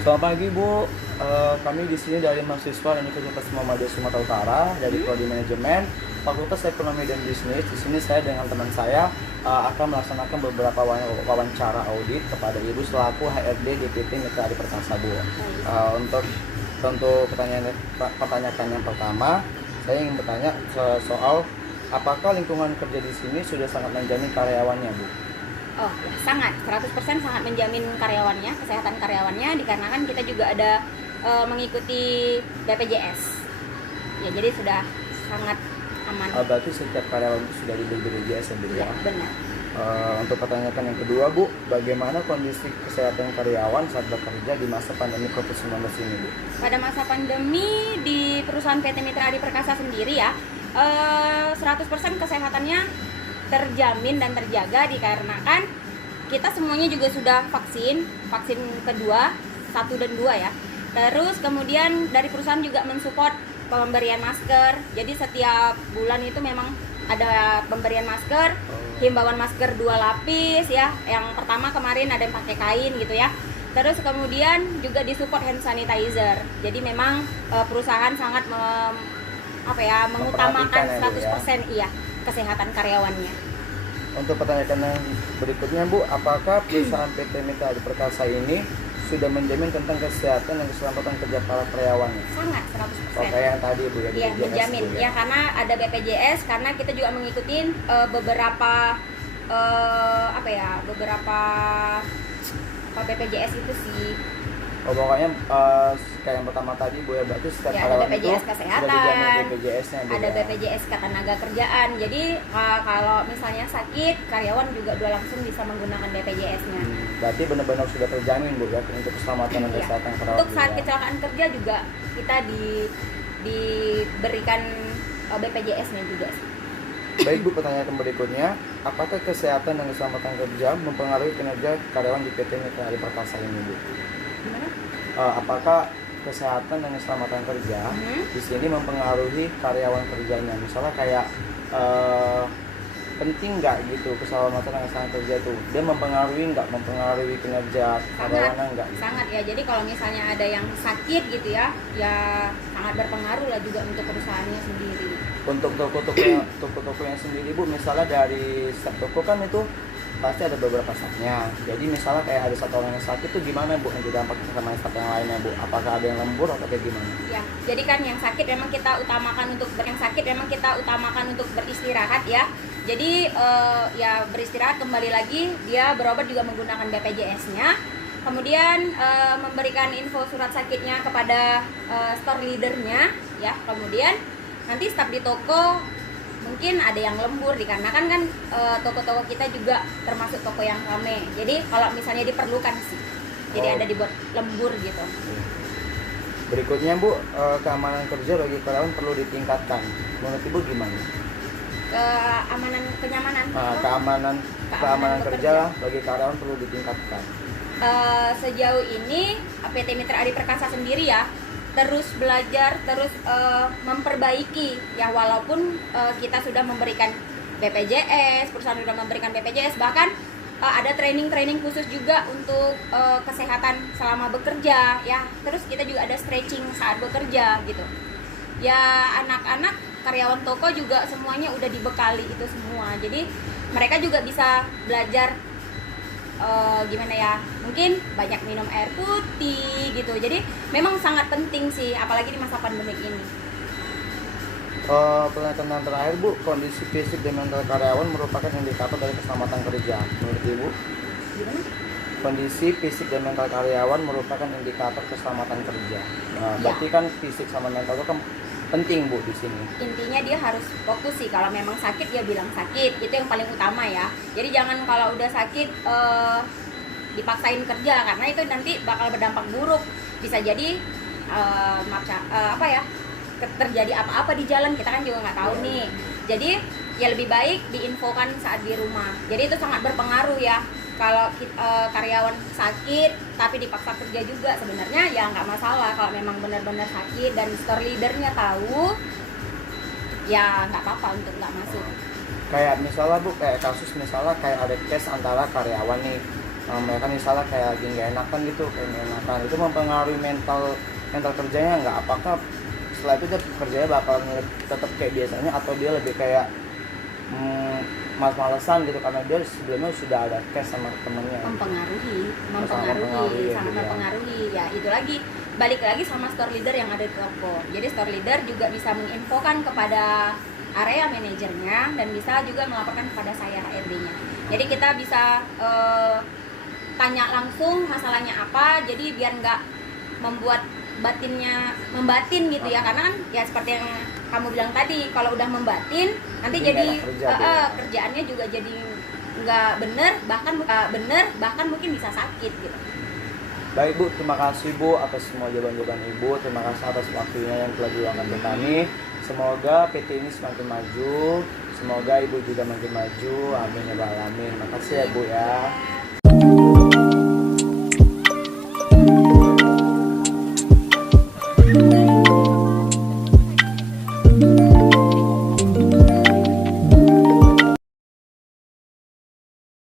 Selamat pagi Bu. Kami di sini dari mahasiswa Universitas Muhammadiyah Sumatera Utara dari Prodi Manajemen Fakultas Ekonomi dan Bisnis. Di sini saya dengan teman saya akan melaksanakan beberapa wawancara audit kepada Ibu selaku HRD DPT Mitra Adi Perkasa Bu. Untuk pertanyaan yang pertama, saya ingin bertanya soal apakah lingkungan kerja di sini sudah sangat menjamin karyawannya Bu? Oh ya, sangat, 100% sangat menjamin karyawannya, kesehatan karyawannya, dikarenakan kita juga ada mengikuti BPJS. Ya, jadi sudah sangat aman. Berarti setiap karyawan itu sudah diberi BPJS ya Bu ya? Benar. Untuk pertanyaan yang kedua Bu, bagaimana kondisi kesehatan karyawan saat bekerja di masa pandemi COVID-19 ini Bu? Pada masa pandemi di perusahaan PT Mitra Adi Perkasa sendiri ya, 100% kesehatannya terjamin dan terjaga dikarenakan kita semuanya juga sudah vaksin kedua 1 dan 2 ya. Terus kemudian dari perusahaan juga mensupport pemberian masker. Jadi setiap bulan itu memang ada pemberian masker, himbauan masker 2 lapis ya. Yang pertama kemarin ada yang pakai kain gitu ya. Terus kemudian juga disupport hand sanitizer. Jadi memang perusahaan sangat mengutamakan 100% iya kesehatan karyawannya. Untuk pertanyaan yang berikutnya Bu, apakah perusahaan PT Mitra Adi Perkasa ini sudah menjamin tentang kesehatan dan keselamatan kerja para karyawannya? Sangat, 100%. Oh, kayak yang tadi Bu ya, iya, menjamin Bu, ya, karena ada BPJS, karena kita juga mengikuti beberapa BPJS itu sih. Oh, pokoknya kayak yang pertama tadi Bu ya, berarti setiap ya, karyawan ada BPJS itu kesehatan, sudah dijamin BPJS-nya Bu, ada ya? BPJS ketenaga kerjaan. Jadi kalau misalnya sakit, karyawan juga udah langsung bisa menggunakan BPJS-nya. Berarti benar-benar sudah terjamin Bu ya untuk keselamatan dan kesehatan karyawan. Untuk saat kecelakaan kerja juga kita diberikan BPJS-nya juga sih. Baik Bu, pertanyaan berikutnya, apakah kesehatan dan keselamatan kerja mempengaruhi kinerja karyawan di PT Mitra Adi Perkasa ini Bu? Gimana? Apakah kesehatan dan keselamatan kerja di sini mempengaruhi karyawan kerjanya? Misalnya kayak penting nggak gitu keselamatan dan keselamatan kerja itu? Dia mempengaruhi kinerja karyawannya nggak? Sangat ya. Jadi kalau misalnya ada yang sakit gitu ya, ya sangat berpengaruh lah juga untuk perusahaannya sendiri. Untuk toko-toko yang sendiri Bu, misalnya dari setiap toko kan itu pasti ada beberapa staffnya. Jadi misalnya kayak ada satu orang yang sakit tuh gimana Bu nanti dampaknya sama staff yang lainnya Bu? Apakah ada yang lembur atau kayak gimana? Ya, jadi kan yang sakit memang kita utamakan untuk beristirahat ya. Jadi ya beristirahat, kembali lagi dia berobat juga menggunakan BPJS-nya. Kemudian memberikan info surat sakitnya kepada store leadernya ya. Kemudian nanti staf di toko mungkin ada yang lembur dikarenakan kan toko-toko kita juga termasuk toko yang rame. Jadi kalau misalnya diperlukan sih, jadi ada dibuat lembur gitu. Berikutnya Bu, keamanan kerja bagi karyawan perlu ditingkatkan. Menurut Ibu gimana? Keamanan kerja bagi karyawan perlu ditingkatkan. Sejauh ini PT Mitra Adi Perkasa sendiri ya terus belajar, terus memperbaiki ya, walaupun kita sudah memberikan BPJS, perusahaan sudah memberikan BPJS, bahkan ada training khusus juga untuk kesehatan selama bekerja ya. Terus kita juga ada stretching saat bekerja gitu. Ya anak-anak karyawan toko juga semuanya udah dibekali itu semua. Jadi mereka juga bisa belajar gimana ya, mungkin banyak minum air putih gitu. Jadi memang sangat penting sih, apalagi di masa pandemi ini. Pertanyaan terakhir Bu, kondisi fisik dan mental karyawan merupakan indikator dari keselamatan kerja. Menurut Ibu Gimana? kondisi fisik dan mental karyawan merupakan indikator keselamatan kerja. Berarti kan fisik sama mental itu kan penting Bu di sini. Intinya dia harus fokus sih, kalau memang sakit dia bilang sakit, itu yang paling utama ya. Jadi jangan kalau udah sakit dipaksain kerja, karena itu nanti bakal berdampak buruk. Bisa jadi terjadi apa-apa di jalan, kita kan juga nggak tahu nih. Jadi ya lebih baik diinfokan saat di rumah. Jadi itu sangat berpengaruh ya. Kalau karyawan sakit tapi dipaksa kerja juga, sebenarnya ya nggak masalah. Kalau memang benar-benar sakit dan store leadernya tahu, ya nggak apa-apa untuk nggak masuk. Kayak misalnya Bu, kayak kasus misalnya kayak ada case antara karyawan nih mereka misalnya kayak lagi nggak enakan gitu, kayak nggak enakan, itu mempengaruhi mental kerjanya nggak? Apakah setelah itu dia kerjanya bakalan tetap kayak biasanya atau dia lebih kayak males-malesan gitu karena dia sebelumnya sudah ada case sama temennya? Mempengaruhi, ya, sangat mempengaruhi. Ya itu lagi, balik lagi sama store leader yang ada di toko. Jadi store leader juga bisa menginfokan kepada area manajernya dan bisa juga melaporkan kepada saya HRD-nya. Jadi kita bisa tanya langsung masalahnya apa, jadi biar nggak membuat membatin gitu ya, karena kan ya seperti yang kamu bilang tadi, kalau udah membatin nanti jadi kerjaannya juga jadi nggak bener, bahkan mungkin bisa sakit gitu. Baik Bu, terima kasih Bu atas semua jawaban-jawaban Ibu, terima kasih atas waktunya yang telah diluangkan ke kami. Semoga PT ini semakin maju, semoga Ibu juga makin maju, amin ya rabbal alamin. Makasih ya Bu ya.